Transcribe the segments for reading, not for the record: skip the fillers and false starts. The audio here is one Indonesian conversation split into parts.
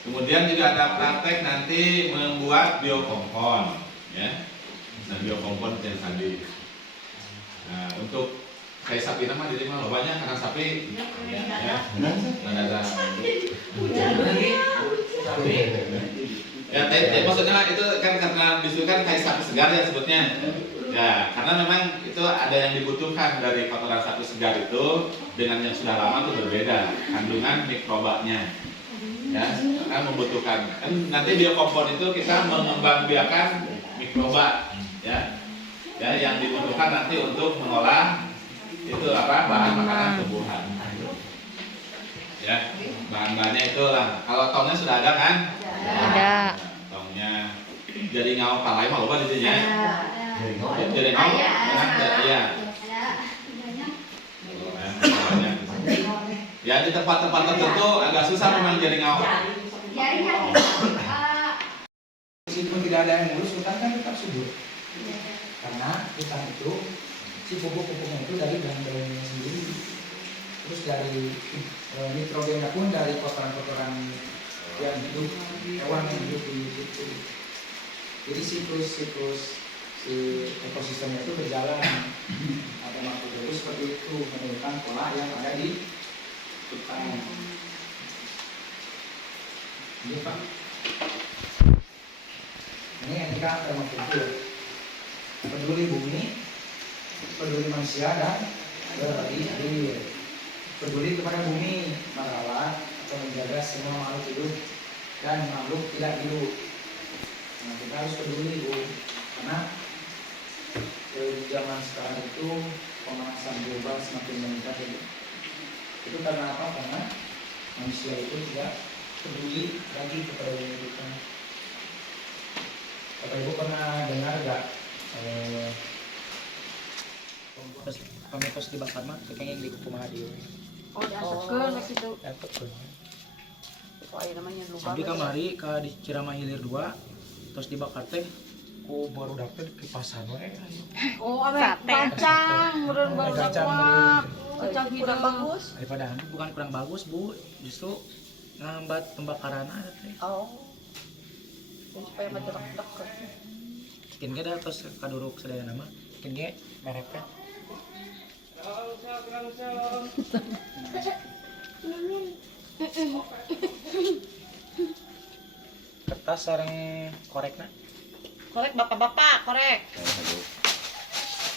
Kemudian juga ada praktek nanti membuat biokompon, ya. Nah, biokompon yang tadi. Nah, untuk kayak sapi nama di rumah banyak karena sapi, ya. Ada. Ya, maksudnya itu kan karena disitu kan kayak sapi segar ya sebutnya. Ya, karena memang itu ada yang dibutuhkan dari kotoran sapi segar itu dengan yang sudah lama itu berbeda kandungan mikrobanya. Ya, akan membutuhkan. Kan nanti biokompon itu kita mengembangbiakan mikroba, ya. Ya, yang dibutuhkan nanti untuk mengolah itu apa bahan makanan tumbuhan. Ya, bahan-bahannya itulah. Kalau tongnya sudah ada kan? Ada. Tongnya. Jadi ngau palai mah lupa di sini ya. Jadi ngau, iya. Ya di tempat-tempat tertentu agak susah memang jadi ngau. Meskipun tidak ada yang ngurus, hutan kan tetap subur. Karena hutan itu si pupuk-pupuknya itu dari bahan-bahannya sendiri. Terus dari nitrogennya pun dari kotoran-kotoran yang hidup, hewan yang hidup di situ. Jadi siklus si ekosistemnya itu berjalan. Ada makhluk itu seperti itu menurunkan pola yang ada di hutan. Ini Pak. Ini yang kita permakultur. Peduli bumi, peduli manusia dan peduli peduli kepada bumi, merawat atau menjaga semua makhluk hidup dan makhluk tidak hidup. Nah, kita harus peduli Bu, karena di zaman sekarang itu pemanasan global semakin meningkat ya. Itu karena apa? Karena manusia itu tidak peduli lagi kepada bumi kita. Bapak Ibu pernah dengar gak pemikos dibakar mah pengen di kumaha dieu. Oh, diangkatkeun rek kitu. Angkatkeun. Oh, aya namanya lubang. Abdi kamari ka di Cirama Hilir 2 terus dibakar teh ku barudak teh kipasan we. Oh, ame kacang, meureun barudak mah. Kacang kurang bagus. Daripada bukan kurang bagus, Bu. Justru ngambat pembakaranna teh. Oh. Supaya mah jerak-jerak. Mungkin ge da tos kaduruk sadayana mah. Mungkin ge mereknya. Kertas sareng korekna. Korek bapak-bapak, korek.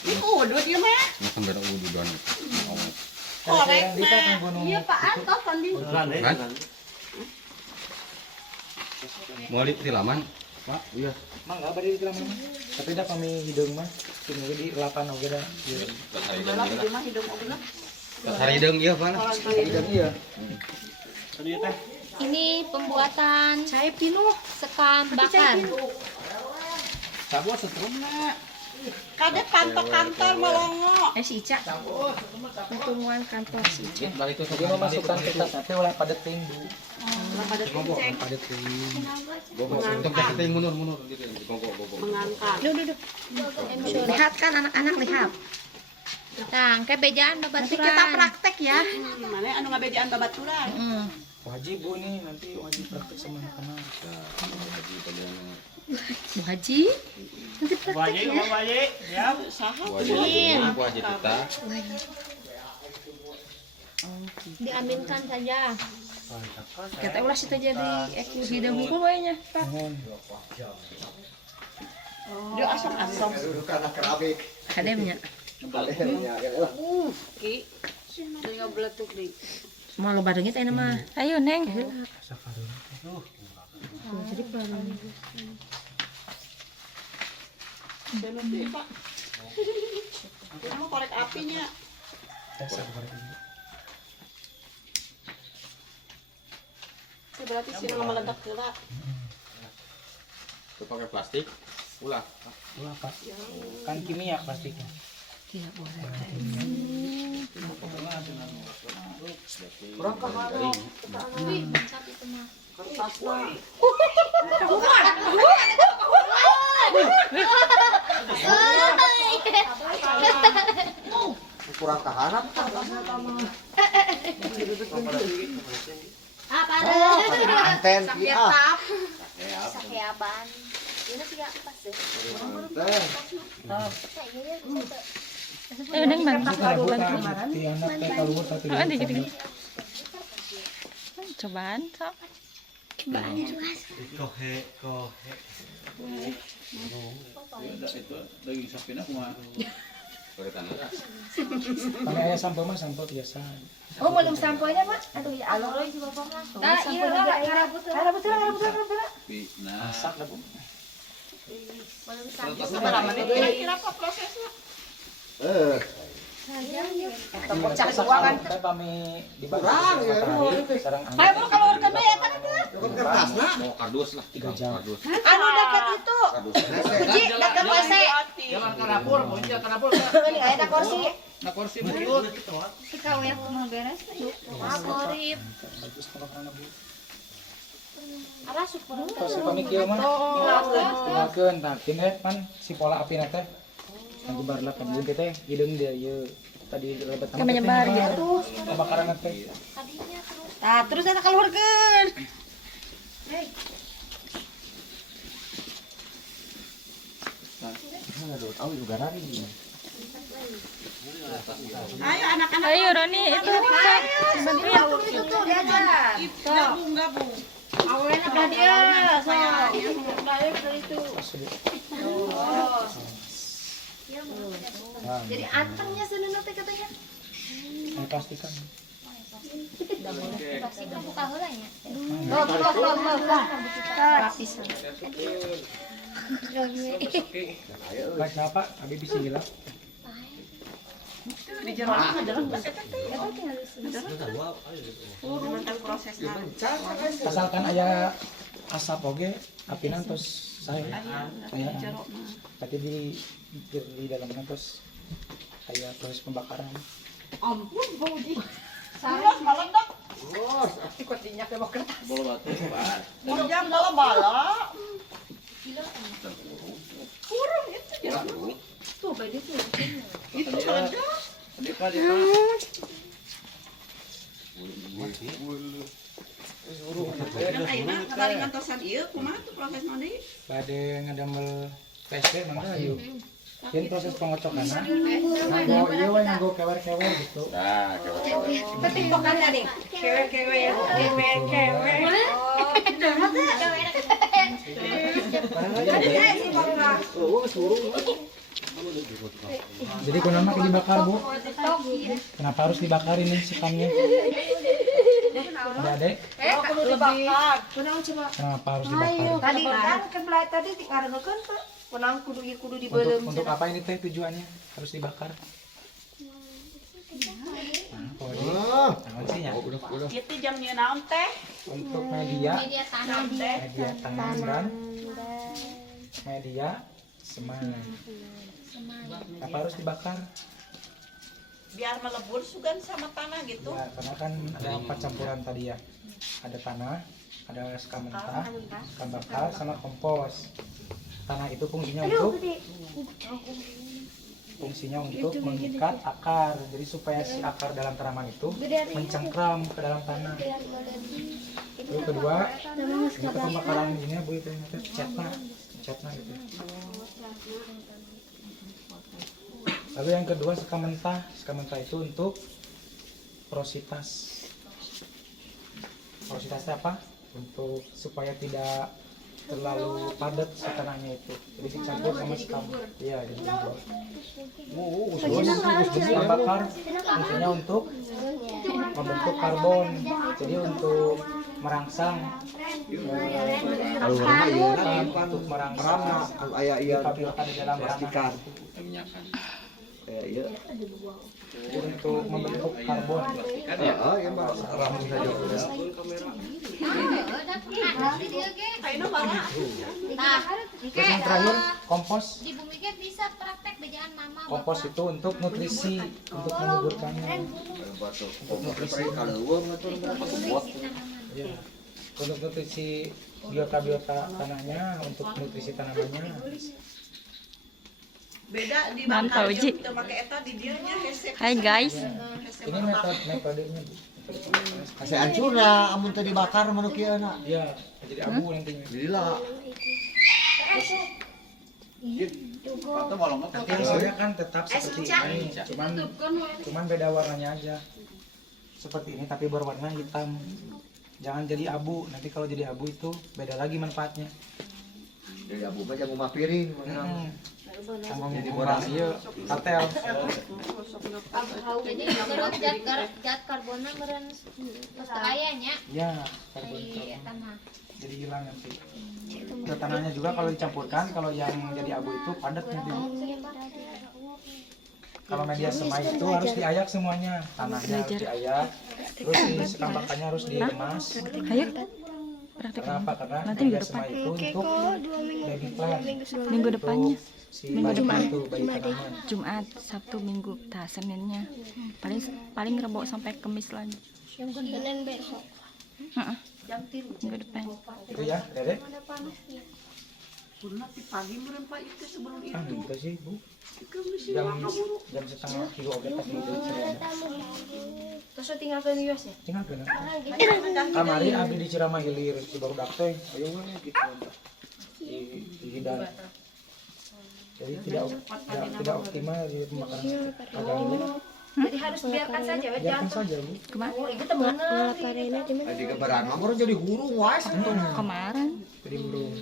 Ih, udah dia mah. Ini kan beda udu dan Korek mah. Iya, Pak Anto tadi. kan? Mau di laman, Pak? Iya. Mangga bari di mana? Tapi da kami hidung mah tinggal di lapan oge da. Dalam di mah hidung ogeuna. Hari deung ieu Pak. Hidung iya. Tadi teh. Ini pembuatan Saya pinuh. sekam bakar. Sabot setrumna. Kade kantor-kantor melongo. Si Ica. Pertemuan kantor si Ica. Balik ke Dia memasukkan kita nanti oleh pada tinggu. Lah pada Gogok, cek Pada tinggu. gogok. Untuk kita mundur gitu. Gogok. mengangkat. Lihat kan anak-anak lihat. Nah, kayak bejaan Nanti babaturan. kita praktek ya. Mana anu ngabejaan babaturan. Wajib Bu nih nanti wajib praktek sama anak-anak. Bu Haji. Nanti praktek ya. Saha Wajib kita. Diaminkan saja. Kita ulah situ jadi hidung hukul we nya. Dia asam-asam. Kademnya. Ki. Jadi ngabeletuk deui. Mau lo badengnya teh mah. Ayo, Neng. Safarun. Jadi pelan. Bener deui, Pak. Dia mah korek apinya. Itu berarti sih meledak heula. Itu pakai plastik. Ulah. Ulah Pak. Kan kimia plastiknya. Iya, boleh. Kurang keharap. Wih, bangsat itu mah. Kertasna. Kurang keharap. Apa ada? Anten Sakeap. Sakeaban. Ini sih apa sih? Ayo neng bang. Tiang nak teh keluar tadi. Ada gitu. Cobaan, sok. Itu daging sapi nak mah. Kami ayah sampo mah sampo biasa. Oh, belum samponya, Mak. Aduh, ya Allah, si Bapak mah. Nah, iya, ngarabut. Nah, Masak lah bu. Belum sampai. Seberapa menit kira-kira apa prosesnya? Pecah semua kan. Kita kami dibakar sarang Ayo bro keluar ke ya kan Mau kardus lah. 3 jam. anu dekat itu. Ji, dekat WC. jalan ke dapur, muncul ke dapur. Ini ada kursi. Nah, kursi butut. Kau yang mau beres. Favorit. Bagus pengalaman bu. Alah super. Terus kami kieu mah tinggalkeun tah teh pan si pola api na teh. Yang jebar lah kan ieu teh hideung dia ieu tadi lebat Yang menyebar gitu. Kebakaran teh. Tadinya terus. Nah, terus anak keluarkan. Ayo anak-anak. Ayo Roni, itu Itu tuh diajar. Gabung. Awalnya udah dia. Dari itu. Oh. Jadi antengnya seneng teh katanya. Saya pastikan. pasti buka heulanya. Gratis. Baca apa? Abi bisa hilang. Di jero jalan Asalkan aya asap oge, apinan terus saya. Tapi di dalamnya terus saya proses pembakaran. ampun bau di salah malam dong ikut dinyak ke kertas Bola batu, Pak. jam bala-bala kurung itu ya tuh beda tuh itu kerja ayeuna kembali ngantosan ieu kumaha tuh proses mandi Bade ngadamel PSP mangga yuk. Yen proses pengocokan nganggo ieu we nganggo kewer-kewer gitu. Nah, petimbangan tadi kewe-kewe ya kewe-kewe Jadi kenapa dibakar, Bu? Kenapa harus dibakar ini sekamnya? Adek, perlu dibakar kenapa harus dibakar? tadi kan kebelah tadi ngaregekeun Pak menang kudu dibeuleum Untuk apa ini teh tujuannya harus dibakar? Nah, naon sih nya? kitu jam nyeun naon teh Untuk media tanah tanam dan media semen. Apa harus dibakar? biar melebur sugan sama tanah gitu Ya, karena kan ada 4 campuran tadi ya. Ada tanah, ada sekam mentah, sekam bakar, sama kompos. Tanah itu fungsinya untuk mengikat akar. Jadi supaya si akar dalam tanaman itu mencengkram ke dalam tanah. Lalu kedua, untuk pembakaran ini Bu itu catna gitu. Lalu yang kedua sekam mentah itu untuk porositas. Porositasnya apa? Untuk supaya tidak terlalu padat si tanahnya itu. Jadi dicampur sama sekam. Iya, jadi dicampur. Sekam bakar fungsinya untuk membentuk karbon. Jadi untuk merangsang untuk merangsang dikabulkan di dalam tanah. Untuk membentuk karbon. Terus yang terakhir kompos. Di bumi ge bisa praktek bejaan mama. Kompos itu untuk nutrisi, untuk menyuburkannya. Untuk nutrisi. Ya. Untuk nutrisi biota tanahnya, untuk nutrisi tanamannya. beda di Mantap, bakar Ji. teu make eta di dieu nya hese Hai guys. Ini metodenya Bu. Kasih hancur ya, amun tadi bakar manuk ieu na. Iya, jadi abu nantinya. Jadilah. Nanti hasilnya kan tetap seperti ini, cuman beda warnanya aja. Seperti ini tapi berwarna hitam. Jangan jadi abu. Nanti kalau jadi abu itu beda lagi manfaatnya. Jadi abu baca rumah piring. Sama jadi borak ieu katel. Jadi terus zat karbona meureun ayahnya Ya, karbon. di eta mah. Jadi hilang nanti. Ke tanahnya juga kalau dicampurkan, kalau yang jadi abu itu padat nanti. Kalau media semai itu harus diayak semuanya, tanahnya harus diayak, terus di sekambakannya harus diremas. Ayo. Kenapa? Karena Nanti media minggu semai itu untuk baby plant, Minggu depannya. si Minggu bayi depan. itu bayi tanahnya. Jumat, Sabtu, Minggu, Seninnya. Paling Rebo sampai Kamis lagi. Senin besok. Heeh. Minggu depan. Itu ya, Dede. Pagi meureun Pak itu sebelum itu. Ah, gitu sih, Bu. Jam setengah kilo oke tak gitu. Terus tinggalkan Yos ya. Tinggal bener. Kamari abdi di Cirama Hilir, si baru teh. Ayo we gitu. Di hidan. Jadi tidak optimal di pemakaran kadang ini. Jadi harus biarkan saja Biarkan saja, Bu. Oh, itu temenan. Di kebaran mah orang jadi guru was. Kemarin. Jadi burung.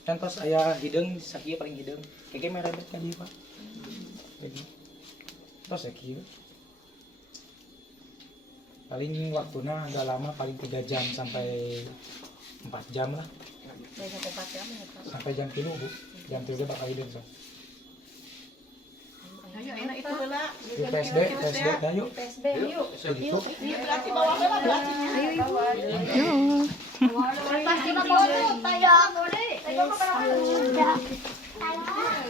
Kan pas aya hideung sakieu paling hideung. Keke mah rebet ka dieu, Pak. Jadi tos ya kieu. Paling waktuna agak lama, paling 3 jam sampai 4 jam lah. Sampai jam 3, Bu. Jam 3 bakal hideung, so. Ayo enak itu heula. Di PSD dah yuk. PSB yuk. Begitu. Ini berarti bawah heula berarti. Yo. Pasti ka bodo tayo. Tayo ka para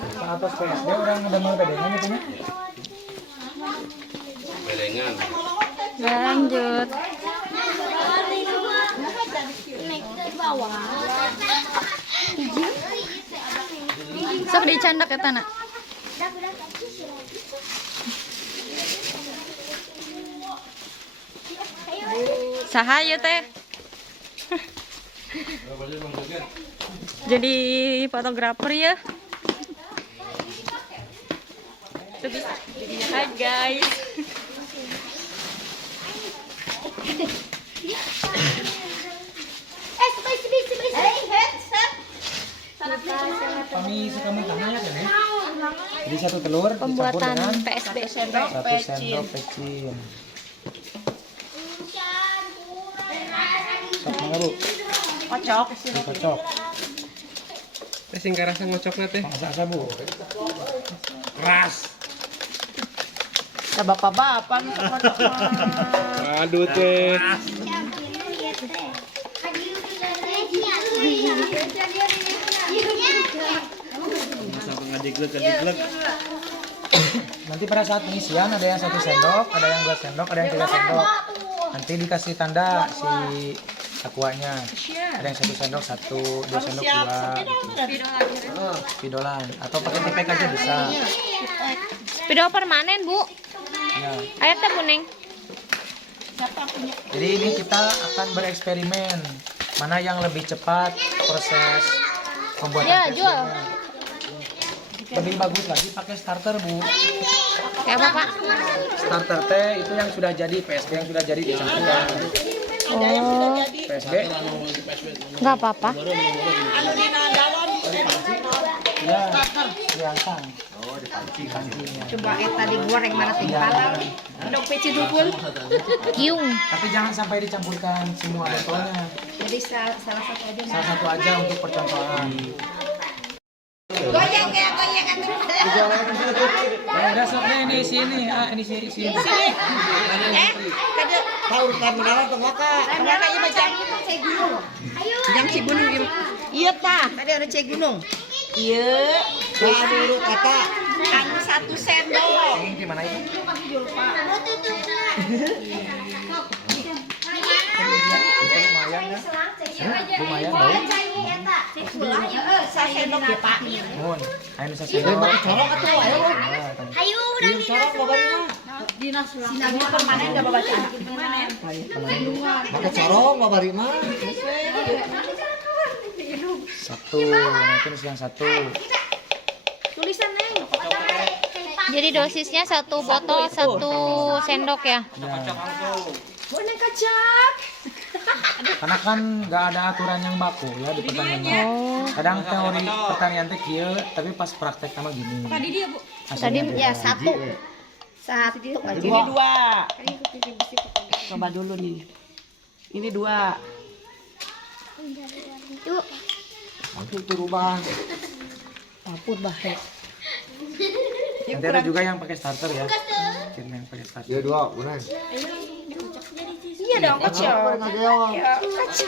Ke atas PSD orang ngedengar bedengan gitu nya. Bedengan. Lanjut. naik ke bawah. Sok dicandak ke tanah. Sahayu teh. Jadi fotografer ya. Tuh bisa. Hai guys. Kami sekami tanah ya kan ya. Jadi satu telur dicampur Pembuatan dengan PSB. 1 sendok pecin. Sok mana Bu? Kocok. Dikocok. Sing karasa ngocokna teh. Asa-asa Bu. Keras. Ya bapak-bapak nu kocok. Aduh teh. Sampai ngadiglek. Nanti pada saat pengisian ada yang 1 sendok, ada yang 2 sendok, ada yang 3 sendok. Nanti dikasih tanda si aquanya. Ada yang 1 sendok, 1, 2 sendok, 2. Pidolan atau pakai tipek aja bisa. Video permanen, Bu. Ya. Ayo teh kuning. Jadi ini kita akan bereksperimen mana yang lebih cepat proses pembuatan Ya, PSB-nya. jual. Lebih bagus lagi pakai starter Bu. Kayak apa, Pak? Starter teh itu yang sudah jadi PSB yang sudah jadi dicampurkan. Oh, PSB nggak apa-apa. Anu dina galon. ya diangkang. Oh dipancingnya. Coba eta digoreng mana teh palang. Dok peci dukul. Kiung. Tapi jangan sampai dicampurkan semua botolnya. Jadi salah satu aja. Salah satu aja untuk percontohan. Goyang kayak goyangan tuh. Udah soknya ini sini, ini sini. Kada tahu kamera teh maka. Kamera ieu mah jang Cigunung ieu. Iya tah, tadi ada Cigunung. Iya. Baru kata anu 1 sendok. Ini gimana itu? Lumayan ya. Lumayan bau. Sa sendok ya Pak. Mohon, ayo bisa sendok. Ayo, udah Corok Sinabnya permanen enggak bacaan permanen. Pakai corong babari mah. Satu, nah itu yang satu. Tulisan Neng. Jadi dosisnya 1 botol 1 sendok ya. Boneka Jack. Karena kan nggak ada aturan yang baku ya di pertanian. Oh. Kadang teori pertanian teh kieu, tapi pas praktek sama gini. Tadi dia, Bu. Tadi Ya, 1. 1 aja. Ini 2. Coba dulu nih. Ini 2. Yuk. Langsung berubah. Ampun bahaya. Nanti ada juga yang pakai starter ya. Kirim yang pakai starter. Dia dua, bukan. Iya dong, kacau.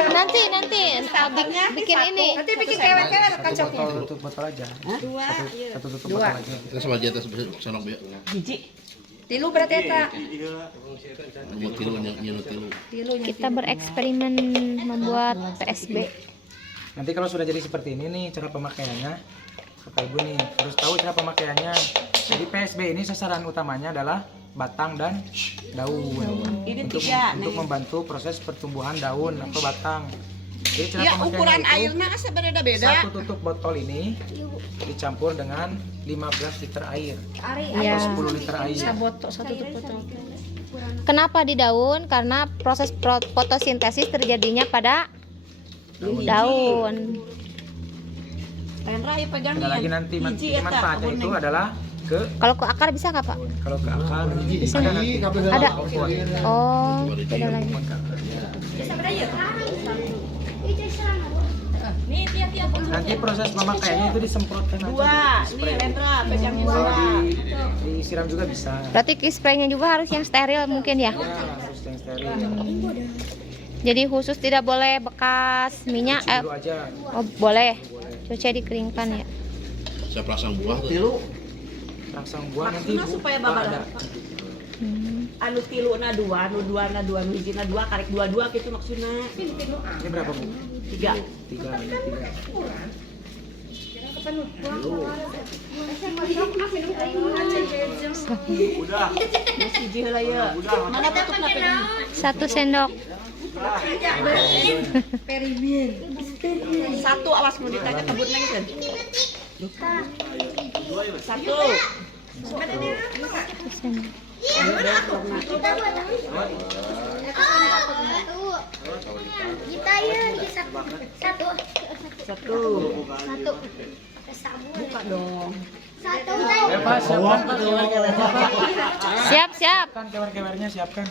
Nanti bikin ini. Nanti bikin kewer-kewer kacau. Tutup botol aja. Satu tutup Dua. botol aja. Kita sama aja atas sonok ya. Biji. Tilu berarti eta. Mau tilu nyeun tilu. Tilu Kita bereksperimen membuat PSB. Nanti kalau sudah jadi seperti ini nih cara pemakaiannya, Bapak Ibu nih harus tahu cara pemakaiannya. Jadi PSB ini sasaran utamanya adalah batang dan daun. Ini Untuk 3 untuk nih. membantu proses pertumbuhan daun atau batang. Jadi cara Ya pemakaiannya ukuran itu, airnya kan beda-beda. satu tutup botol ini dicampur dengan 15 liter air Ya. atau 10 liter air. satu botol. Kenapa di daun? Karena proses fotosintesis terjadinya pada daun. Rendra ya pegang Ada lagi nanti Biji eta, manfaatnya kebun itu neng. adalah ke Kalau ke akar bisa nggak Pak? kalau ke akar Bisa ada nggak? nanti Ada. kompos. Oh, beda lagi. Nanti proses pemakaiannya itu disemprotkan aja. 2. Nih Rendra pegangnya Kalau 2. disiram juga bisa. Berarti spraynya juga harus yang steril mungkin ya? Ya, harus yang steril. Jadi khusus tidak boleh bekas minyak. Cuci dulu aja. Oh boleh. Cuci dikeringkan ya. Saya pasang buah tuh. Tilu. Rangsang buah nanti Maksudnya Bu, supaya Pak, babar. ada. Anu tilu na 2, anu 2 na 2, anu hiji na 2, karek 2 gitu maksudnya. Ini berapa Bu? 3. 3. Masih heula ya. Mana tutupna pegang? 1 sendok. 1 awas mau ditanya kebun neng kan. 1. 1 sendok. Kita ya satu. 1. Buka dong. Ya Pak, siapkan Pak. Siap. Siapkan kewer-kewernya, siapkan.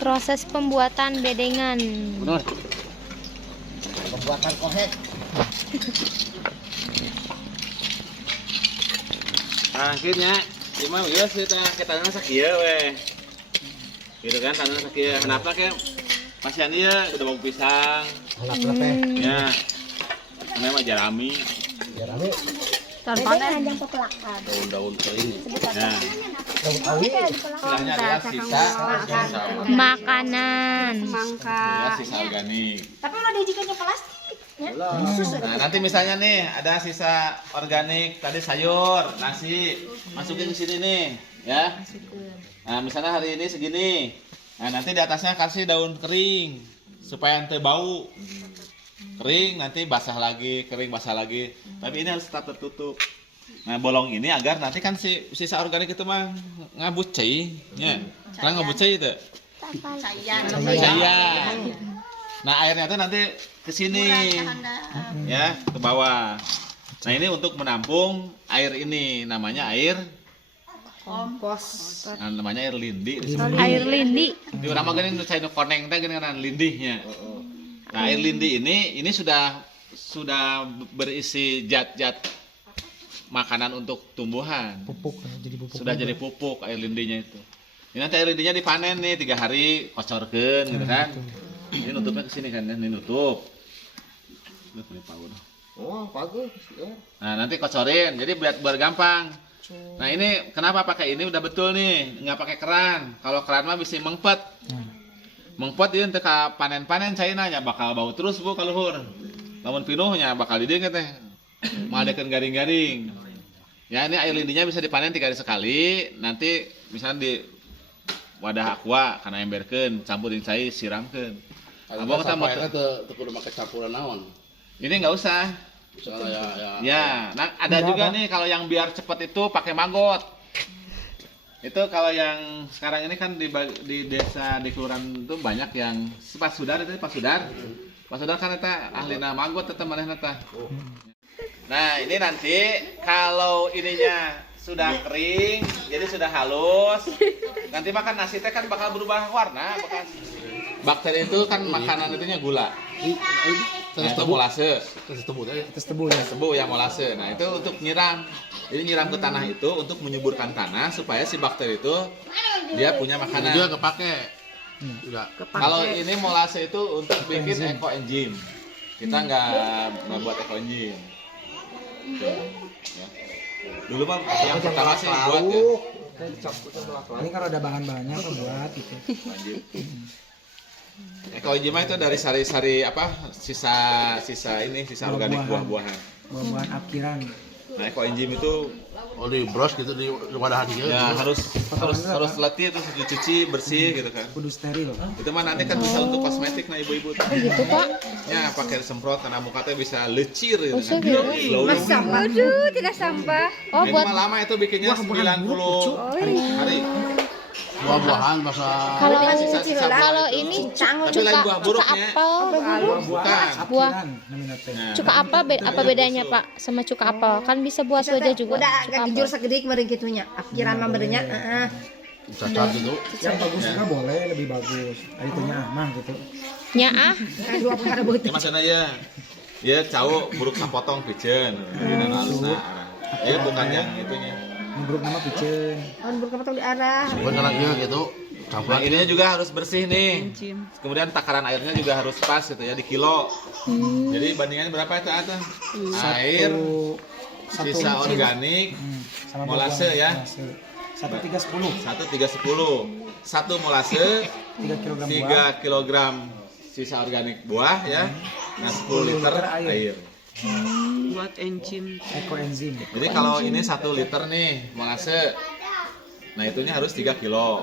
Proses pembuatan bedengan. Munur. Pembuatan kohek. Nah, akhirnya cuma ya sih kita sakieu we. Gitu kan tanah sakieu. Kenapa ke pasian ieu udah bau pisang. Halap-halap teh. Ya. Ini mah jarami. Jarami. Daun-daun kering. Nah, Daun awi. istilahnya adalah sisa Makanan. ya, sisa organik. Tapi udah dijikannya plastik. Nah, nanti misalnya nih ada sisa organik tadi sayur, nasi, masukin ke sini nih, ya. Nah, misalnya hari ini segini. Nah, nanti di atasnya kasih daun kering supaya ente bau. Kering nanti basah lagi, kering basah lagi. Tapi ini harus tetap tertutup. Nah, bolong ini agar nanti kan si sisa organik itu mah ngabucai, ya. Karena ngabucai itu. Cairan. Nah, airnya itu nanti ke sini. Ya, ke bawah. Nah, ini untuk menampung air ini, namanya air kompos. Nah, namanya air lindi. Air lindi. Di urang mah geuning nu cai nu koneng teh geuning lindihnya. Nah, air lindi ini sudah berisi zat-zat makanan untuk tumbuhan. Pupuk jadi pupuk. Sudah jadi pupuk air lindinya itu. Ini nanti air lindinya dipanen nih 3 hari, kocorkeun gitu kan. Ini nutupnya ke sini kan, ini nutup. Oh, bagus. Ya. Nah, nanti kocorin. Jadi biar gampang. Nah, ini kenapa pakai ini udah betul nih, nggak pakai keran. Kalau keran mah bisa mengpet. Mengpet dia untuk panen-panen cainanya bakal bau terus Bu kaluhur. Lamun pinuhnya bakal dideung teh. Madakeun garing-garing. Ya, ini air lindinya bisa dipanen 3 hari sekali. Nanti misalnya di wadah aqua kana emberkeun, campurin cai, siramkeun. Abang kita mau teu kudu make campuran naon. ini nggak usah. Misalnya Ya, nah ada juga nih kalau yang biar cepet itu pakai maggot. Itu kalau yang sekarang ini kan di desa di kelurahan itu banyak yang Pak Sudar itu Pak Sudar. Pak Sudar kan eta ahlina maggot eta manehna tah. Nah, ini nanti kalau ininya sudah kering, jadi sudah halus. Nanti makan nasi teh kan bakal berubah warna, bakal bakteri itu kan makanan itunya gula. Terus molase. terus tebu teh. Terus tebu ya. Tebu ya molase. Nah, itu untuk nyiram. Jadi nyiram ke tanah itu untuk menyuburkan tanah supaya si bakteri itu dia punya Ini makanan. juga kepake. Udah. Kalau ini molase itu untuk bikin ekoenzim. Kita nggak buat ekoenzim. Tuh, ya. Dulu mah yang pertama sih buat ya. Ini kalau ada bahan-bahannya apa buat gitu. Ekoenzim itu dari sari-sari apa? Sisa organik buah-buahan. Buah-buahan apkiran. Nah, ekoenzim itu Oh di bros gitu di wadahan gitu. Ya harus letih terus dicuci bersih gitu kan. Kudu steril. Itu mah nanti kan bisa untuk kosmetik nah ibu-ibu. Oh gitu Pak. Ya pakai semprot karena muka teh bisa lecir gitu Oh, kan. gitu. Glowing. Aduh, tidak sampah. Oh Itu buat mah lama itu bikinnya 90 hari. Buah-buahan masa kalau ini Tapi lain buah buruknya. Bukan. Buah Namina teh. Nah, cuka apa bedanya Pak sama cuka apel? Kan bisa buat wajah juga. Udah Cuka agak apel. jujur segede kemarin gitunya. Apiran mah berenya. cacat gitu. Yang bagus juga boleh lebih bagus. Itunya mah gitu. Nyaah. Dua perkara begitu. ya maksudnya ya cau buruk sapotong piceun. Dina halusna. Ya bukan yang itunya. Menurut nama piceun. On berkata di arah. Bukan karena iya gitu. Nah, Campur ininya juga harus bersih nih. Kemudian takaran airnya juga harus pas gitu ya di kilo. Jadi bandingannya berapa itu ada? Air, sisa organik, Sama molase ya. 1,310. 1,310. 1 molase, 3 kg 3 kg sisa organik buah ya. Nah 10 liter air. Buat enzim. ekoenzim. Jadi kalau ini 1 liter nih molase. Nah itunya harus 3 kilo.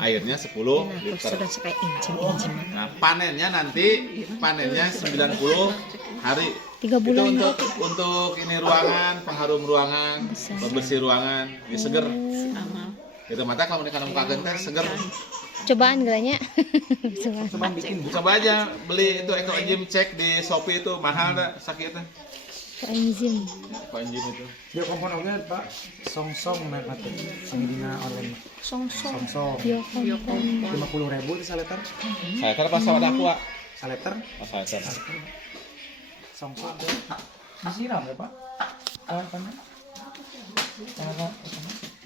Airnya 10 liter. Suka injim. Nah, panennya 90 hari. 3 bulan. Itu untuk ini ruangan, pengharum ruangan, pembersih ruangan, ya seger. Itu mata kalau mereka muka genteng seger. Cobaan geranya. Coba bikin Coba aja beli itu ekoenzim cek di Shopee itu mahal dah sakitnya. Enzim. Ekoenzim itu. dia kompon oke Pak. Song merek teh. Sing dina online. Songsong. Song. Biokom. 50.000 di saleter. Saya terpas sama aku, Pak. Saleter. Oh, saya terpas. Song. Disiram ya Pak. Apa?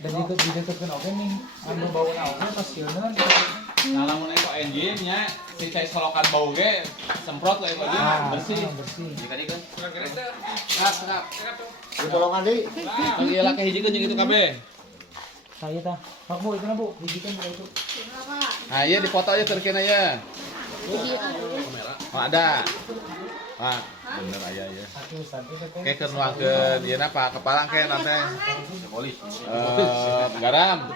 Dan ditutup oke nih. Anu bauna oke pas sieun. Nah, lamun ekoenzim nya si cai solokan bau ge semprot ke ekoenzim bersih. Bersih. Dikadikeun. Sedap. Ditolongan deui. Lagi laki hijikeun jeung itu kabeh. Saya tah. Pak Bu itu na Bu, hijikeun itu. Nah, iya dipoto aja terkena ya. Oh, ada. Pak, bener aya ya. Satu Kayak keur nuangkeun ieu na Pak, kepalang ke nanti. Simbolis. Garam.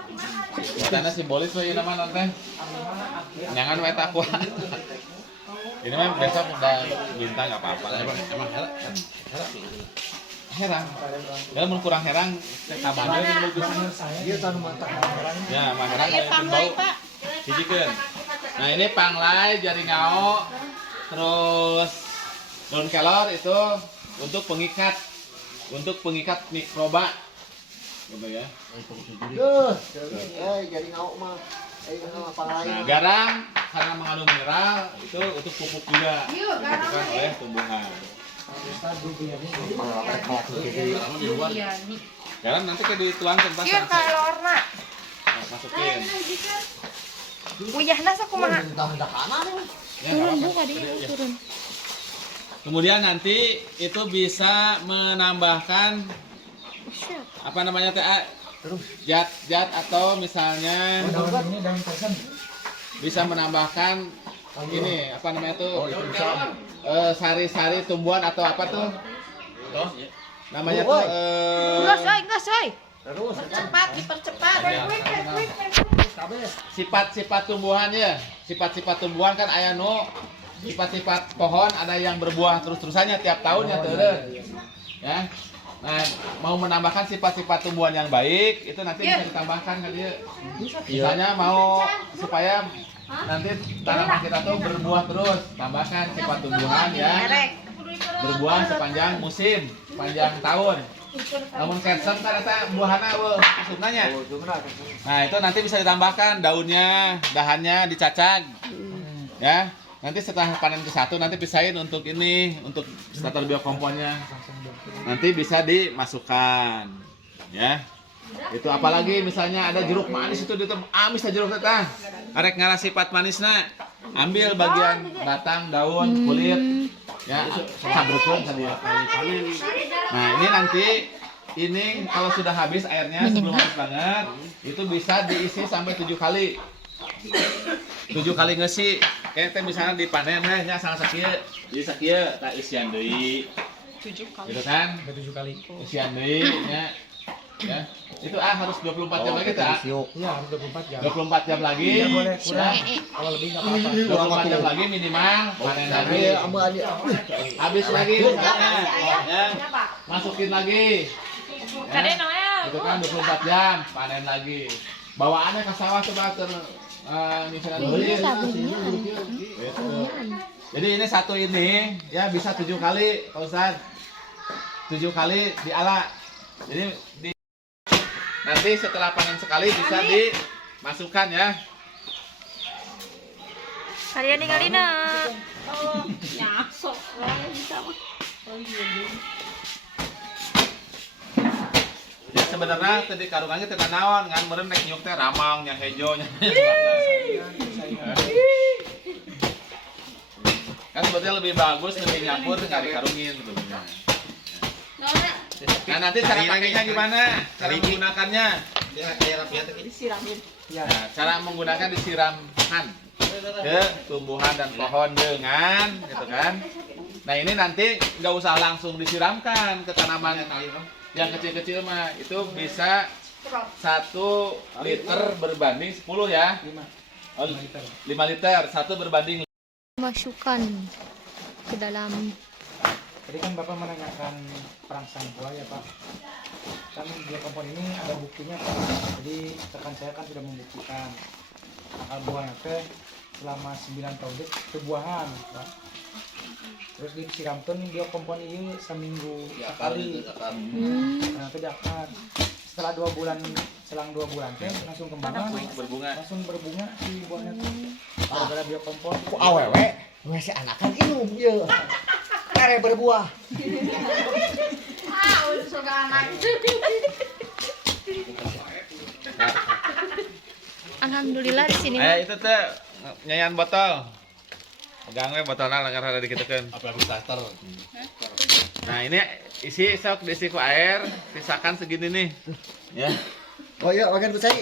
Katanya simbolis we ieu mah nanti. Jangan we takwa. Ini mah besok udah bintang enggak apa-apa. Emang herang. Kalau mun kurang herang, teh tabaneun ini bagus. Dia tanu mantap. Ya, mah herang aya bau. Hijikeun. Nah, ini panglai, jaringao, terus daun kelor itu untuk pengikat mikroba. Gitu ya. Jadi ngau mah. Apa lain? Nah, garam karena mengandung mineral itu untuk pupuk juga. Dibutuhkan oleh tumbuhan. Garam nanti kayak dituangkan pas. Iya kalorna. Masukin. Uyahna sakumaha? Ya, Turun nggak Bu apa-apa. tadi turun. Kemudian nanti itu bisa menambahkan apa namanya teh zat atau misalnya Ini daun persen. bisa menambahkan ini apa namanya tuh sari-sari tumbuhan atau apa tuh namanya tuh Enggak, soy. Cepat, dipercepat. sifat-sifat tumbuhannya sifat-sifat tumbuhan kan aya nu sifat-sifat pohon ada yang berbuah terus-terusannya tiap tahunnya tuh ya. Nah, mau menambahkan sifat-sifat tumbuhan yang baik itu nanti bisa ditambahkan kan dia. Misalnya mau supaya nanti tanaman kita tuh berbuah terus, tambahkan sifat tumbuhan yang berbuah sepanjang musim, sepanjang tahun. Namun cancer kan eta buahana sebenarnya. Nah, itu nanti bisa ditambahkan daunnya, dahannya dicacah. Ya. Nanti setelah panen ke-1 nanti pisahin untuk ini, untuk starter biokomponnya. Nanti bisa dimasukkan. Ya. Itu apalagi misalnya ada jeruk manis itu amis aja jeruk teh. Arek ngaras sifat manisna. Ambil bagian batang, daun, kulit. Ya, sabrekeun kan ya. Nah, ini nanti ini kalau sudah habis airnya sebelum habis banget, itu bisa diisi sampai 7 kali. 7 kali ngesi. Kayak teh misalnya dipanen nya sangat sakieu. Jadi sakieu tak isian deui. 7 kali. Gitu kan? 7 kali. Isian deui nya. Ya. Itu harus 24 jam lagi tak? Iya, 24 jam. 24 jam lagi. Iya, boleh kurang. Kalau lebih nggak apa-apa. 24 jam lagi minimal panen lagi. Habis lagi misalnya, ya. Masukin lagi. Kade Ya. Noel. Itu kan 24 jam panen lagi. Bawaannya ke sawah coba misalnya dulu. Gitu. Jadi ini satu ini ya bisa 7 kali Pak Ustaz. 7 kali diala. Jadi nanti setelah panen sekali bisa dimasukkan ya. Kalian ninggalina. Nyasok bisa mah. Ya sebenarnya tadi karungannya teu naon ngan meureun nek nyuk teh ramang nya hejo nya. Kan sebetulnya lebih bagus lebih nyapur nggak dikarungin sebetulnya. Nah nanti cara pakainya gimana? Cara menggunakannya? Disiramin. Nah, cara menggunakan disiramkan ke tumbuhan dan pohon dengan, gitu kan? Nah ini nanti nggak usah langsung disiramkan ke tanaman yang kecil-kecil mah, itu bisa 1 liter berbanding 10 ya? 5 liter, 1 berbanding. Masukkan ke dalam. Tadi kan Bapak menanyakan perangsang buah ya Pak. Kan biokompon ini ada buktinya Pak. Jadi rekan saya kan sudah membuktikan akar buahnya teh selama 9 tahun itu kebuahan Pak. Terus disiramkan biokompon ini seminggu sekali. Nah itu akar. Setelah 2 bulan, selang 2 bulan teh langsung kembangan, Berbunga. langsung berbunga si buahnya teh. Gara-gara biokompon. Ku awewe ngasih anakan inum ieu. Kare berbuah. Alhamdulillah di sini. Itu teh nyayan botol. Pegang we botolna langar ada dikitukeun. Apa yang starter? Nah, ini isi sok diisi ku air, sisakan segini nih. Ya. Oh iya, bagian ku cai.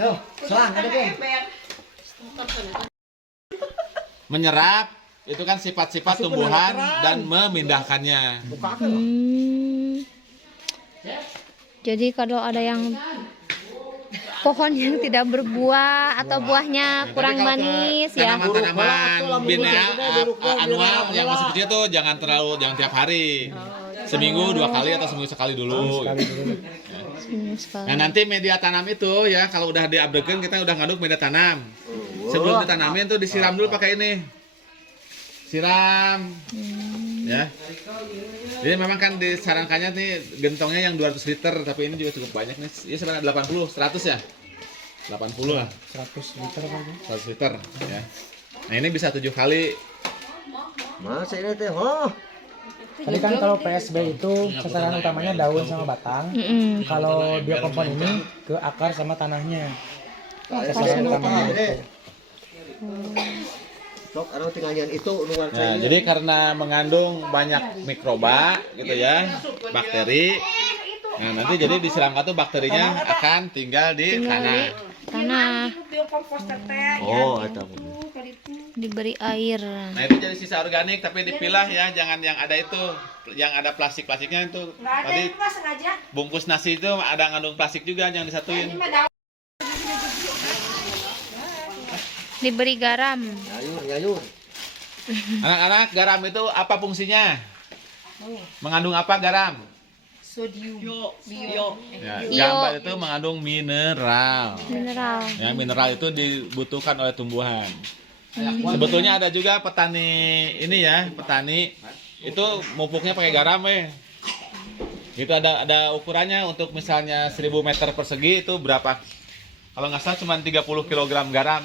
Yo, selang ada kan? Menyerap itu kan sifat-sifat Masuk tumbuhan penerangan. dan memindahkannya. Jadi kalau ada yang pohon yang tidak berbuah atau buahnya kurang manis ya. Tanaman-tanaman bina anual yang masih kecil tuh jangan tiap hari. Seminggu 2 kali atau seminggu sekali dulu. Nah nanti media tanam itu ya kalau udah diupdatekan kita udah ngaduk media tanam. Sebelum ditanamin tuh disiram dulu pakai ini. Siram. Ya. Jadi memang kan disarankannya nih gentongnya yang 200 liter tapi ini juga cukup banyak nih. Ini sebenarnya 80, 100 ya? 80 lah. 100 liter Pak. 100 liter ya. Nah, ini bisa 7 kali. Masa ini teh, oh. Tadi kan kalau PSB itu sasaran utamanya daun sama batang. Kalau biokompon ini ke akar sama tanahnya. Sasaran utamanya itu. Sok anu tinggalnya itu luar Nah, jadi karena mengandung banyak mikroba gitu ya, bakteri. Nah, nanti jadi disiramkan tuh bakterinya akan tinggal di tanah. Tanah Biokompos teh. Oh, eta. diberi air. Nah, itu jadi sisa organik tapi dipilah ya, jangan yang ada itu, yang ada plastik-plastiknya itu. Tadi Enggak sengaja. bungkus nasi itu ada ngandung plastik juga, jangan disatuin. Diberi garam. Nyayur. Anak-anak, garam itu apa fungsinya? Mengandung apa garam? Sodium. Ya, Iyo. garam itu mengandung mineral. Mineral. Ya, mineral itu dibutuhkan oleh tumbuhan. Sebetulnya ada juga petani ini ya, petani itu mupuknya pakai garam Itu ada ukurannya untuk misalnya 1000 meter persegi itu berapa? Kalau nggak salah cuma 30 kg garam.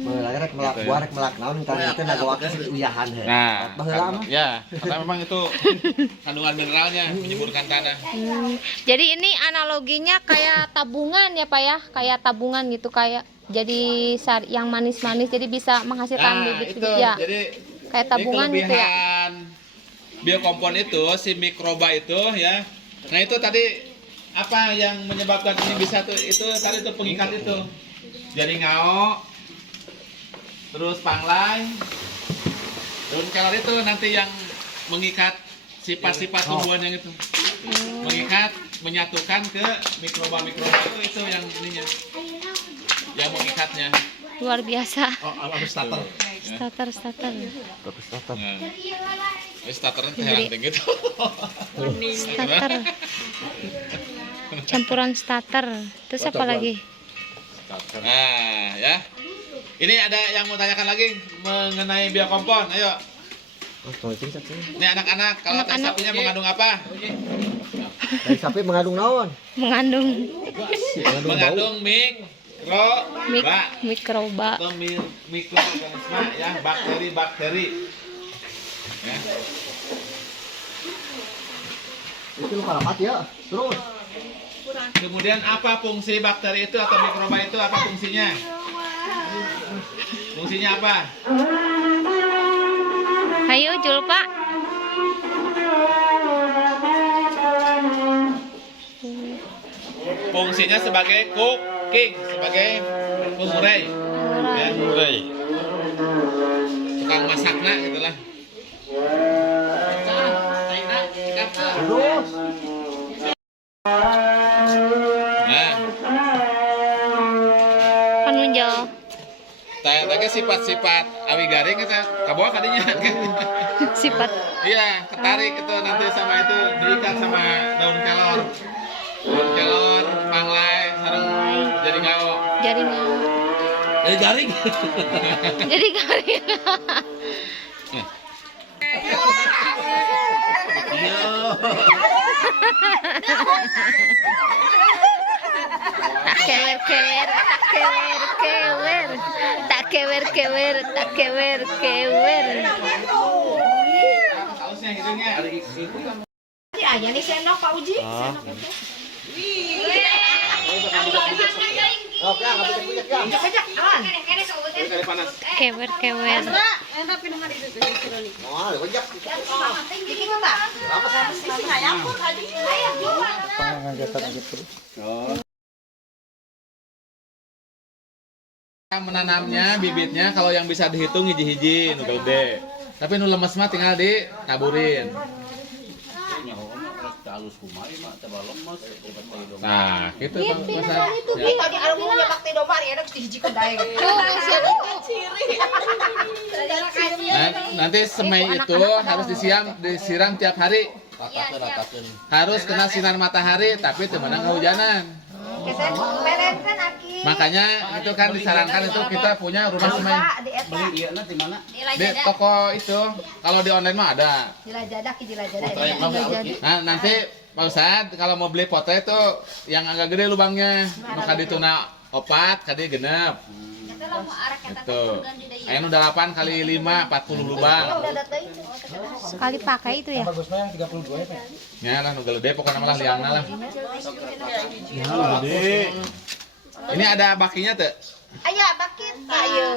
Baheula rek melak buah rek melak naon karena itu nagawakeun uyahan he. Nah, baheula mah. ya, karena memang itu kandungan mineralnya menyuburkan tanah. Jadi ini analoginya kayak tabungan ya Pak ya, kayak tabungan gitu kayak jadi yang manis-manis jadi bisa menghasilkan bibit-bibit itu, ya. jadi Kayak tabungan ini gitu ya. kelebihan biokompon itu si mikroba itu ya. Nah itu tadi apa yang menyebabkan ini bisa tuh itu tadi tuh pengikat itu. Jadi ngao, terus panglai, daun kelor itu nanti yang mengikat sifat-sifat tumbuhan yang itu. Mengikat menyatukan ke mikroba itu yang ininya, yang mengikatnya. Luar biasa. Oh, apa starter? Starter. Bagus starter. Nah, ini starternya terang gitu. Starter. Campuran starter. Terus apa lagi? Nah, ya. Ini ada yang mau tanyakan lagi mengenai biokompon. Ayo. Ini anak-anak, kalau teh sapinya mengandung apa? Dari sapi mengandung naon? Mengandung Mengandung mikroba. atau mikroorganisme ya, bakteri. Ya. Itu lu kalamat ya. Terus. Kemudian apa fungsi bakteri itu atau mikroba itu, apa fungsinya? Fungsinya apa? Ayo Jul Pak. Fungsinya sebagai cooking, sebagai pengurai. Ya, tukang masakna gitulah. Terus. Nah, Panunjal. tanya sifat-sifat awi garing kita kabawa kadinya. Sifat Iya, ketarik itu nanti sama itu diikat sama daun kelor. Daun kelor, panglai, sareng jadi ngao. jadi Jadi garing. jadi garing. Tak kewer. Sausnya hidungnya. Aja nih sendok Pak Uji. Oke, enggak bisa ya. Kejak, awan. Dari panas. Kewer. Oh, lewat. Menanamnya bibitnya kalau yang bisa dihitung hiji-hiji nu gede. Tapi nu lemes mah tinggal ditaburin. Nah, gitu Bang Pasar. Ini tadi alumnya bakti domar ya, geus dihiji kedai. Nanti semai itu harus disiram tiap hari. Harus kena sinar matahari tapi temenang kehujanan. Makanya itu kan disarankan itu kita punya rumah semai. Di toko itu, kalau di online mah ada. Nah, nanti Pak Ustadz kalau mau beli potret itu yang agak gede lubangnya. Maka dituna opat, kadi genep. Itu. Ayo udah 8 kali 5, 40 lubang. Sekali pakai itu ya. Bagusnya yang 32 ya, Pak. Ya lah, nu gede pokoknya malah liangna lah. Ini ada bakinya tuh? Ayo bakit. Ayo.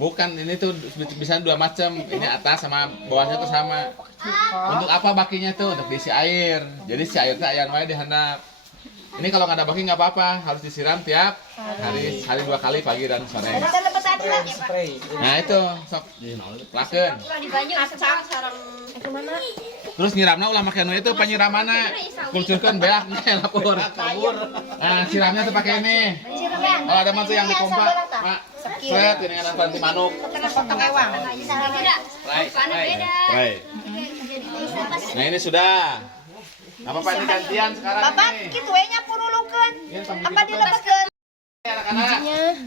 Bukan, ini tuh bisa dua macam. Ini atas sama bawahnya tuh sama. Untuk apa bakinya tuh? Untuk diisi air. Jadi si air tuh ayan wae dihandap. Ini kalau nggak ada baki nggak apa-apa, harus disiram tiap hari 2 kali pagi dan sore. Spray. Nah itu sok lakeun. Terus nyiramna ulah make anu itu penyiramana. Kulcurkeun beak nih lapor. Nah, siramnya tuh pakai ini. Kalau ada mah tuh yang dipompa, Mak. Set ini ada panti manuk. Potong ewang. Right. Nah, ini sudah. Apa Pak ini gantian sekarang Bapak ini? kitu we nyapurulukeun. Ini sambil Apa gitu. dilebeskeun? Anak-anak.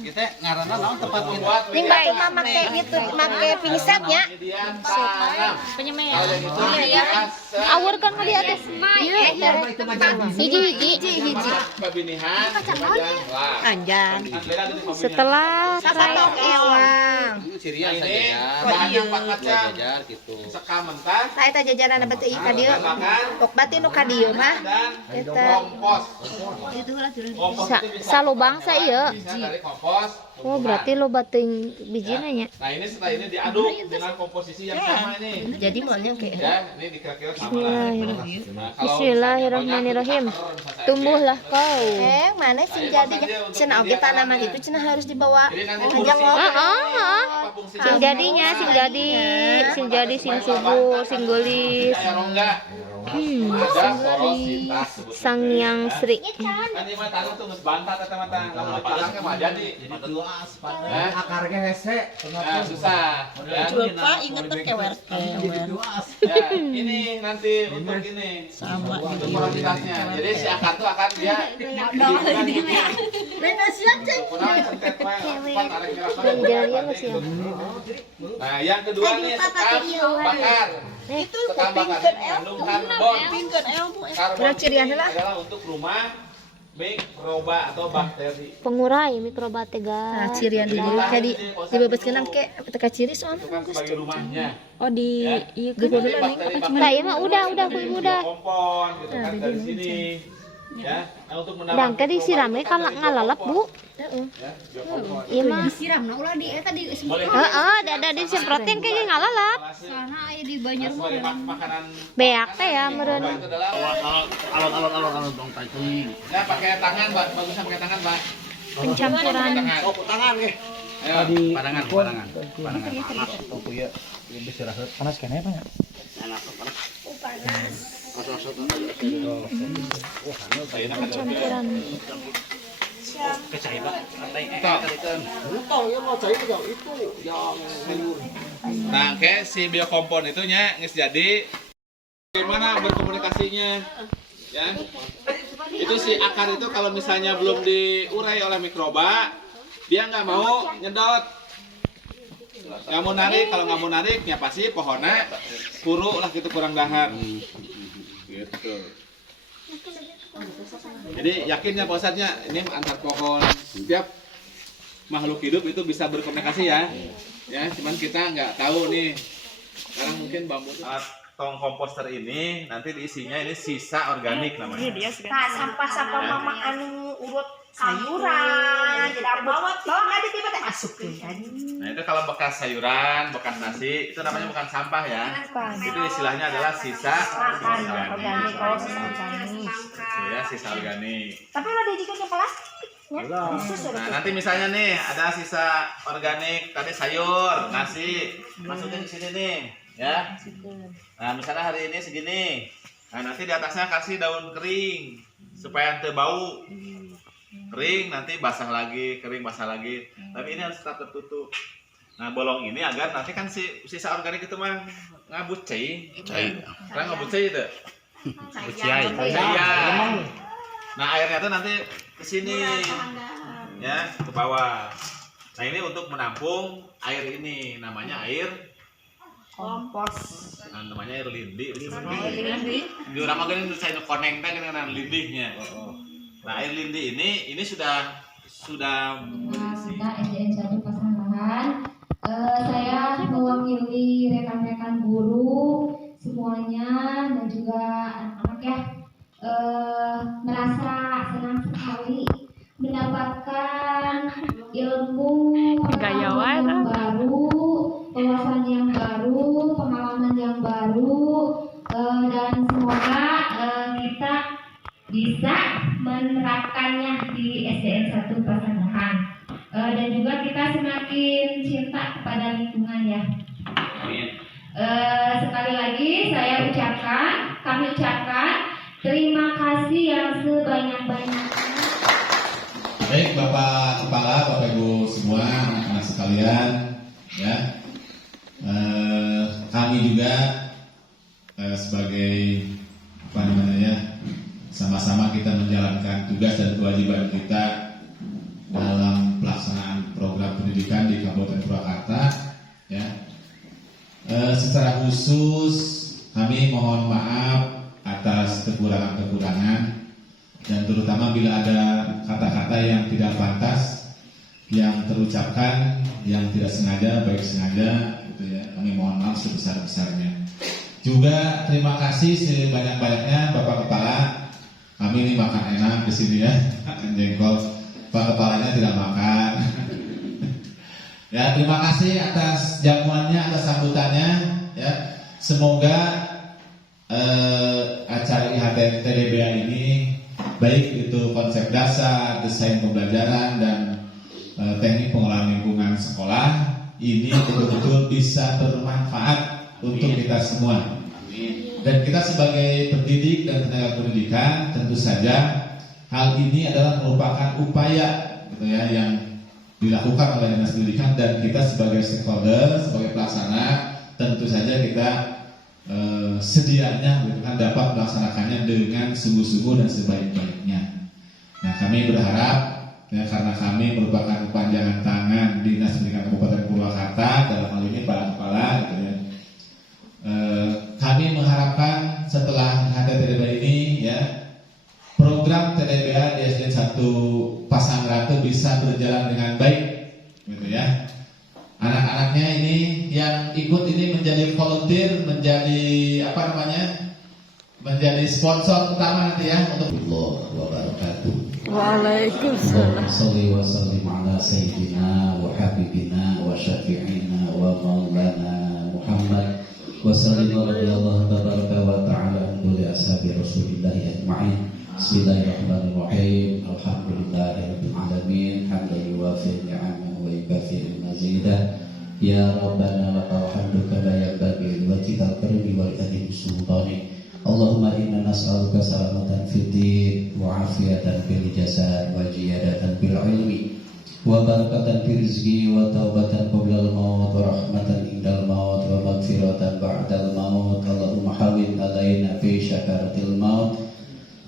Kita ngaranna naon tempat membuat Ning batu mah make gitu, make pingsetnya. median tanam. Penyemaian. Kalau yang itu Awur kan di atas. Iya. Hiji. Babinihan, panjang lah. Panjang. Beda dengan pembinihan. Setelah Potong ewang. Nah, ini bahannya 4 macam. Sekam mentah, Nah eta jajanan batu ieu ka dieu. tambahkan Tok bati nu ka dieu mah. dan Eta. kompos. Kompos itu bisa salubang sa ieu. bisa dari kompos. Oh, berarti lo bating bijina nya. Nah, ini setelah ini diaduk dengan komposisi yang sama ini. Jadi maunya kayak Ya, ini dikira-kira sama lah. Nah, kalau Bismillahirrahmanirrahim. Tumbuhlah kau. mana sih jadinya? Cenah oge tanaman itu cenah harus dibawa panjang Sing jadinya, sing jadi, sing subur, sing gelis. rongga. Ada porositas sebutnya. Sang Yang Sri. Kan ieu mah tadi tuh geus bantat eta mah tah. Lamun dipalang mah jadi. Akarnya hese. Nah, susah. Ya. Lupa inget tuh kewer. Ya, ini nanti untuk ini. Sama. Untuk porositasnya. Jadi si akar tuh akan dia Rena siap cek. Jalannya masih ya. Nah, yang kedua nih sekam bakar. Itu Sekam bakar ini mengandung karbon. pingkeun ilmu. Karbon ini adalah untuk rumah mikroba atau bakteri. Pengurai mikrobakteria. Nah, cirian di dulu kayak dibebaskeun ke teka ciri soalnya Itu kan sebagai rumahnya. Oh di Ya. iya Jadi kan. bakteri-bakteri Nah, iya mah udah ku ibu udah. kompon gitu kan dari sini. Ya, nah untuk Dan tadi siramnya kan ngalalap, Bu. Heeh. Ya, biokompon. Iya mah. Disiram nah ulah di eta di Boleh. Heeh, ada disemprotin kayak ngalalap. sana aya di banjir mah Sebagai makanan Beak teh ya meureun. itu adalah Alon dong tadi. ya pakai tangan, Mbak. Bagusnya pakai tangan, Mbak. Pencampuran. Tangan. Tangan ge. Ayo, padangan. Panas kan ya, Pak? Pencampuran. Utang ya mah cai itu yang sayur. Nah, kayak si biokompon itu nya geus jadi bagaimana berkomunikasinya ya. Itu si akar itu kalau misalnya belum diurai oleh mikroba, dia nggak mau nyedot. Nggak mau narik, kalau nggak mau narik ya pasti pohonnya kuru lah gitu, kurang dahar. Gitu. Jadi yakinnya Pak Ustadznya ini antar pohon, setiap makhluk hidup itu bisa berkomunikasi ya. Ya, cuman kita nggak tahu nih. Sekarang mungkin bambu tong komposter ini nanti diisinya ini sisa organik namanya. nah sampah-sampah mama anu urut sayuran jadi bawa nanti tiba teh masuk ke Nah, itu kalau bekas sayuran, bekas nasi, itu namanya bukan sampah ya. Itu istilahnya adalah sisa organik. Itu ya, sisa organik. tapi udah dijadikan ke plastik Nah, nanti misalnya nih ada sisa organik tadi sayur, nasi, masukin ke sini nih, ya. Nah, misalnya hari ini segini. Nah, nanti di atasnya kasih daun kering supaya nanti bau. Kering nanti basah lagi, kering basah lagi. Tapi ini harus tetap tertutup. Nah, bolong ini agar nanti kan si sisa organik itu mah ngabucai. Kan ngabucai itu. Buciai. Iya. Nah, airnya tuh nanti ke sini. Ya, ke bawah. Nah, ini untuk menampung air ini, namanya air kompos nah, namanya air lindi. Di orang mah geuning saya koneng teh dengan lindihnya. Nah, air lindi ini sudah berisi. Kita SDN 1 Pasangan. Saya mewakili rekan-rekan guru semuanya dan juga anak-anak ya merasa senang sekali mendapatkan ilmu pengetahuan yang baru, wawasan yang baru, pengalaman yang baru, dan semoga kita bisa menerapkannya di SDN 1 Pasangan. Dan juga kita semakin cinta kepada lingkungan ya. Sekali lagi kami ucapkan terima kasih yang sebanyak-banyaknya. Baik Bapak Kepala, Bapak Ibu semua, anak-anak sekalian, ya, kami juga sebagai apa namanya ya, sama-sama kita menjalankan tugas dan kewajiban kita dalam pelaksanaan program pendidikan di Kabupaten Purwakarta, ya. Secara khusus kami mohon maaf atas kekurangan-kekurangan dan terutama bila ada kata-kata yang tidak pantas yang terucapkan yang tidak sengaja, baik sengaja gitu ya, kami mohon maaf sebesar-besarnya. Juga terima kasih sebanyak-banyaknya Bapak Kepala, kami ini makan enak di sini ya, makan jengkol, Pak Kepalanya tidak makan. Ya, terima kasih atas jamuannya, atas sambutannya ya. Semoga acara IHTN TDBA ini baik itu konsep dasar, desain pembelajaran dan teknik pengelolaan lingkungan sekolah ini betul-betul bisa bermanfaat untuk kita semua. Dan kita sebagai pendidik dan tenaga pendidikan tentu saja hal ini adalah merupakan upaya gitu ya yang dilakukan oleh Dinas Pendidikan, dan kita sebagai stakeholder, sebagai pelaksana tentu saja kita sedianya gitu kan dapat melaksanakannya dengan sungguh-sungguh dan sebaik-baiknya. Nah, kami berharap ya, karena kami merupakan kepanjangan tangan Dinas Pendidikan Kabupaten Purwakarta dalam hal ini Pak Kepala gitu ya. Kami mengharapkan setelah ada TDBA ini ya, program TDBA di SD 1 Pasangratu bisa berjalan dengan baik gitu ya. Anak-anaknya ini yang ikut ini menjadi volunteer, menjadi menjadi sponsor utama nanti ya untuk Allah wabarakatuh. Waalaikumsalam. Shalli wa sallim ala sayyidina wa habibina wa syafi'ina wa maulana Muhammad wa sallallahu tabaraka wa ta'ala li ashabi Rasulillah ajma'in. Bismillahirrahmanirrahim. Alhamdulillahirabbil alamin. Hamdan yuwafi ni'amahu wa yukafi mazidah. Ya Rabbana lakal hamdu kama yanbaghi li wajhikal karimi wa li adhimi sultanik. Allahumma inna nas'aluka salamatan fid din wa afiyatan fil jasad wa ziyadatan fil ilmi wa barakatan fil rizqi wa taubatan qabla al maut wa rahmatan indal maut wa maghfiratan ba'dal maut. Allahumma hawwin alaina fi syakaratil maut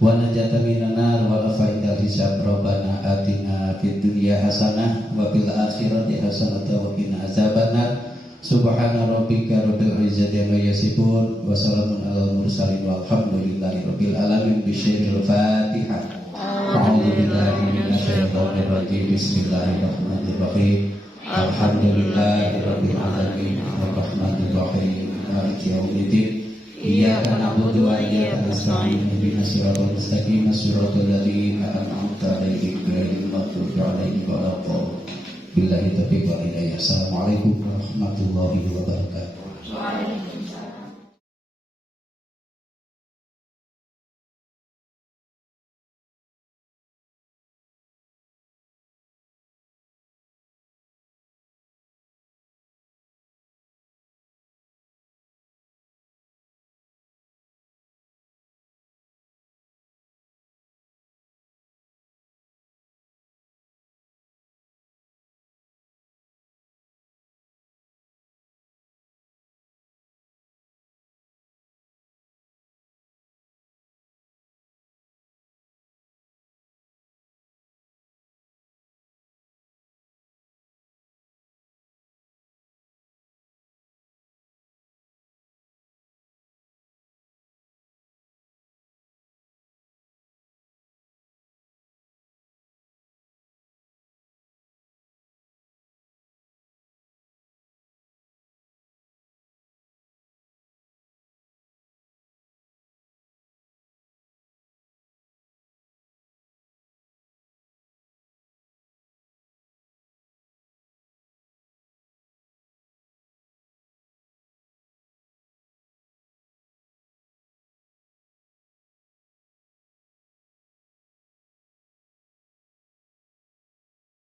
wa najatan minan nar wa afa'idal hisab. Rabbana atina fid dunya hasanah wa fil akhirati hasanah wa qina azabannar. Subhana rabbika rabbil izzati amma yasifun wa salamun alal mursalin walhamdulillahi rabbil alamin. Bisyiril Fatihah. A'udzu billahi minasyaitonir rajim. Bismillahirrahmanirrahim. Alhamdulillahi rabbil alamin arrahmanir rahim maliki yaumiddin. Iyyaka na'budu wa iyyaka nasta'in. Ihdinas siratal mustaqim siratal ladzina an'amta 'alaihim ghairil maghdubi 'alaihim waladdallin. Billahi taufiq wal hidayah. Assalamualaikum warahmatullahi wabarakatuh.